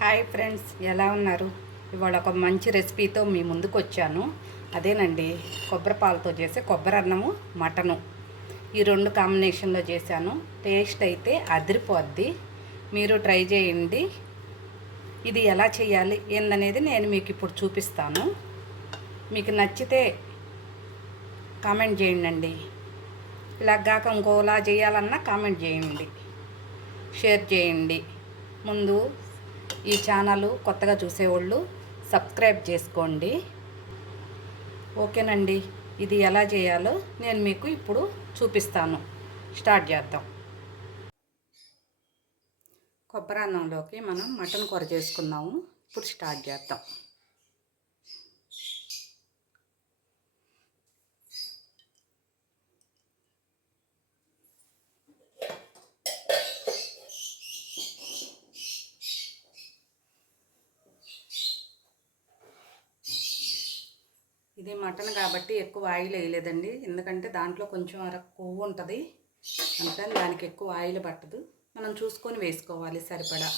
Hi friends, ఎలా ఉన్నారు? ఇవాళ ఒక మంచి రెసిపీతో మీ ముందుకు వచ్చాను. అదేనండి, కొబ్బరి పాలతో చేసే కొబ్బరి అన్నము మటను. ఈ రెండు కాంబినేషన్లో చేశాను. టేస్ట్ అయితే అదిరిపోద్ది. మీరు ట్రై చేయండి. ఇది ఎలా చేయాలి ఏందనేది నేను మీకు ఇప్పుడు చూపిస్తాను. మీకు నచ్చితే కామెంట్ చేయండి. ఇలాగాక ఇంకోలా చేయాలన్నా కామెంట్ చేయండి, షేర్ చేయండి. ముందు ఈ ఛానల్ కొత్తగా చూసేవాళ్ళు సబ్స్క్రైబ్ చేసుకోండి. ఓకేనండి, ఇది ఎలా చేయాలో నేను మీకు ఇప్పుడు చూపిస్తాను. స్టార్ట్ చేద్దాం. కొబ్బరి అన్నంలోకి మనం మటన్ కూర చేసుకున్నాము. ఇప్పుడు స్టార్ట్ చేద్దాం. ఇది మటన్ కాబట్టి ఎక్కువ ఆయిల్ వేయలేదండి, ఎందుకంటే దాంట్లో కొంచెం కొవ్వు ఉంటుంది. అందుకని దానికి ఎక్కువ ఆయిల్ పట్టదు. మనం చూసుకొని వేసుకోవాలి సరిపడా.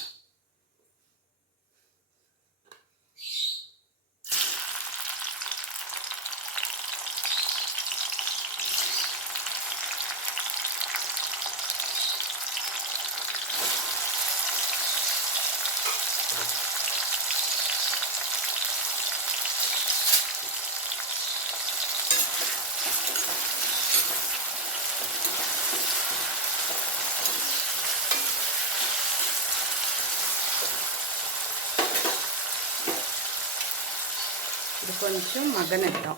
ఇది కొంచెం మగ్గనిద్దాం.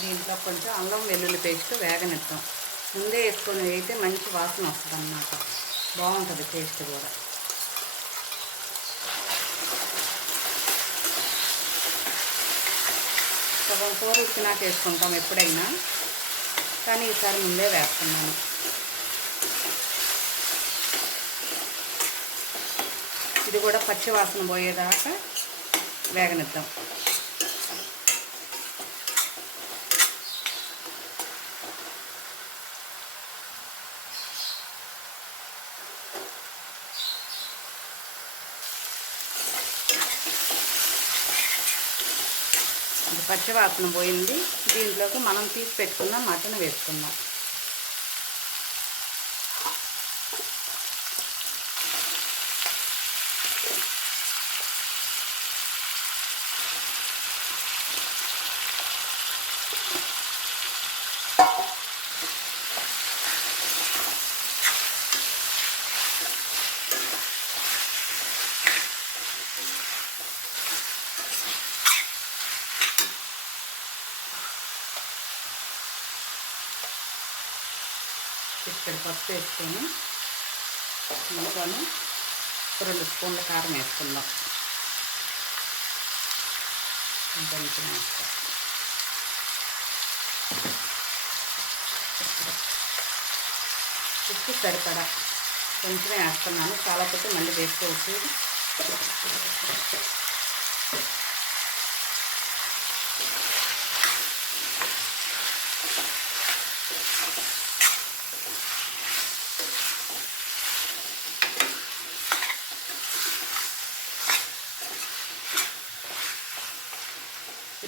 దీంట్లో కొంచెం అల్లం వెల్లుల్లి పేస్ట్ వేగనిద్దాం. ముందే వేసుకొని అయితే మంచి వాసన వస్తుంది అన్నమాట. బాగుంటుంది టేస్ట్ కూడా. సగం కూర ఉడికినాక వేసుకుంటాం ఎప్పుడైనా, కానీ ఈసారి ముందే వేస్తున్నాను. ఇది కూడా పచ్చి వాసన పోయేదాకా వేగనిద్దాం. పచ్చి వాసన పోయింది. దీంట్లోకి మనం తీసి పెట్టుకున్న మటన్ వేసుకుందాం. ఇక్కడ పసుపు వేసుకొని ఇంట్లోనే 2 స్పూన్ల కారం వేసుకుందాం. కొంచెం వేస్తాం. ఉప్పు సరిపడా కొంచెమే వేస్తున్నాను, చాలా కొద్ది మళ్ళీ వేసుకోవచ్చు.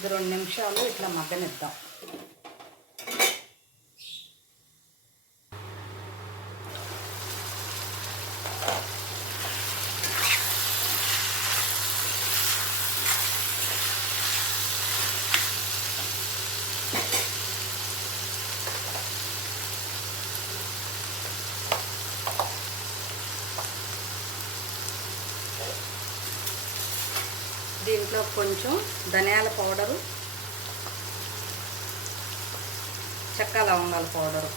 ఇది 2 నిమిషాలు ఇట్లా మగ్గనిద్దాం. దీంట్లో కొంచెం ధనియాల పౌడరు, చెక్క లవంగాల పౌడరు,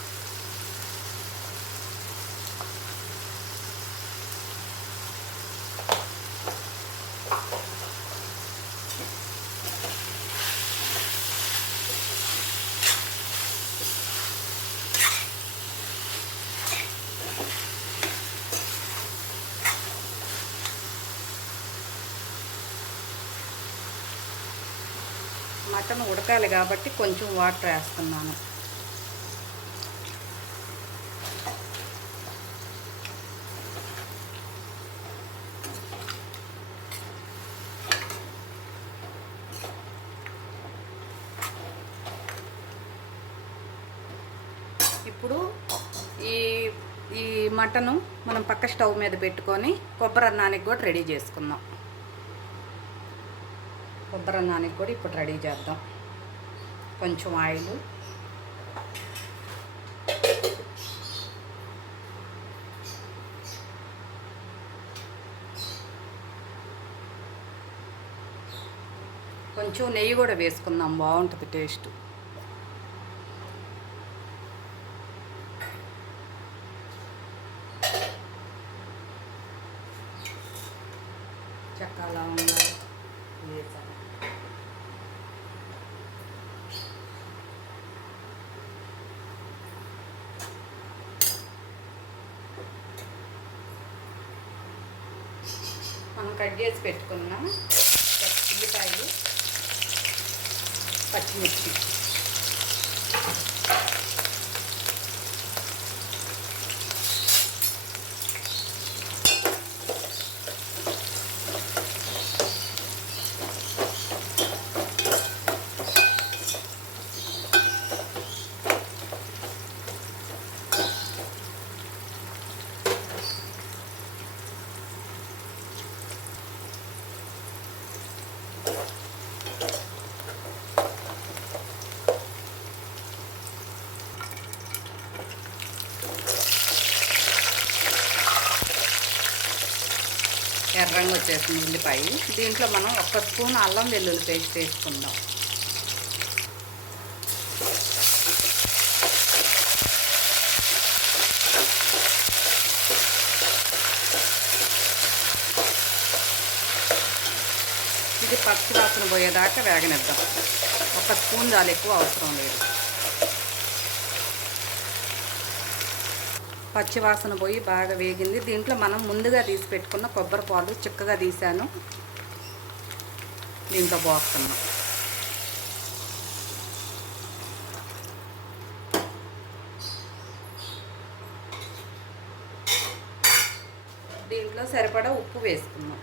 మటన్ ఉడకాలి కాబట్టి కొంచెం వాటర్ వేస్తున్నాను. ఇప్పుడు ఈ ఈ మటను మనం పక్క స్టవ్ మీద పెట్టుకొని కొబ్బరి అన్నానికి కూడా రెడీ చేసుకుందాం. కొబ్బరి అన్నానికి కూడా ఇప్పుడు రెడీ చేద్దాం. కొంచెం ఆయిల్, కొంచెం నెయ్యి కూడా వేసుకుందాం, బాగుంటుంది టేస్ట్. చెక్క లవంగా వేసాను. మనం కట్ చేసి పెట్టుకున్న ఉల్లిపాయలు, పచ్చిమిర్చి, ఎర్రంగా వచ్చేసింది ఉల్లిపాయ. దీంట్లో మనం 1 స్పూన్ అల్లం వెల్లుల్లి పేస్ట్ వేసుకుందాం. ఇది పచ్చి వాసన పోయేదాకా వేగనిద్దాం. 1 స్పూన్ చాలు, ఎక్కువ అవసరం లేదు. పచ్చి వాసన పోయి బాగా వేగింది. దీంట్లో మనం ముందుగా తీసి పెట్టుకున్న కొబ్బరి పాలు చిక్కగా తీసాను, దీంట్లో పోస్తున్నాం. దీంట్లో సరిపడా ఉప్పు వేసుకున్నాం.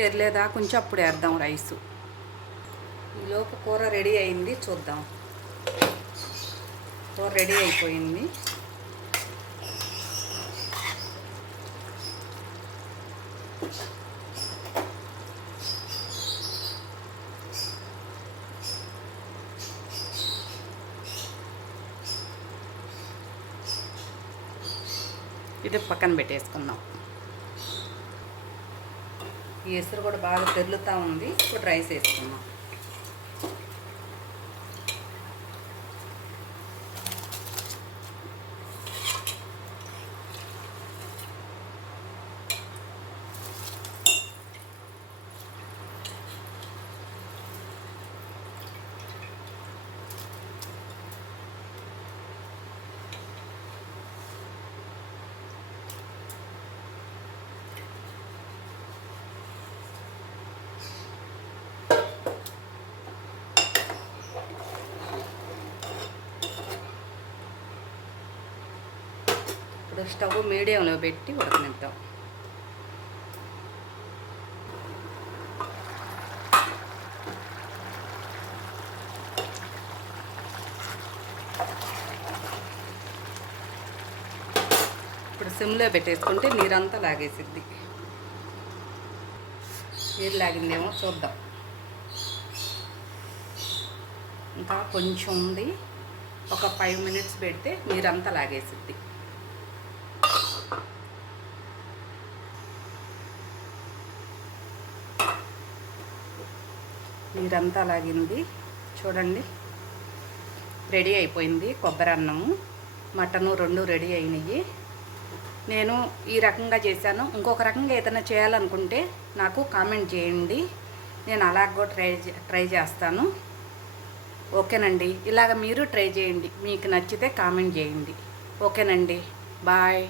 తెరలేదా కొంచెం అప్పుడు వేద్దాం రైసు. ఈలోపు కూర రెడీ అయింది, చూద్దాం. కూర రెడీ అయిపోయింది. ఇది పక్కన పెట్టేసుకుందాం. ఈ ఎసురు కూడా బాగా తెరులుతూ ఉంది. ఇప్పుడు రైస్ వేసుకుందాం. ఇప్పుడు స్టవ్ మీడియంలో పెట్టి ఉడకనిద్దాం. ఇప్పుడు సిమ్లో పెట్టేసుకుంటే నీరంతా లాగేసిద్ది. నీరు లాగిందేమో చూద్దాం. ఇంకా కొంచెం ఉంది. ఒక 5 మినిట్స్ పెడితే నీరంతా లాగేసిద్ది. నీరంతా లాగింది చూడండి. రెడీ అయిపోయింది. కొబ్బరి అన్నము, మటను 2 రెడీ అయినాయి. నేను ఈ రకంగా చేశాను. ఇంకొక రకంగా ఏదైనా చేయాలనుకుంటే నాకు కామెంట్ చేయండి, నేను అలాగ కూడా ట్రై చేస్తాను. ఓకేనండి. ఇలాగ మీరు ట్రై చేయండి, మీకు నచ్చితే కామెంట్ చేయండి. ఓకేనండి, బాయ్.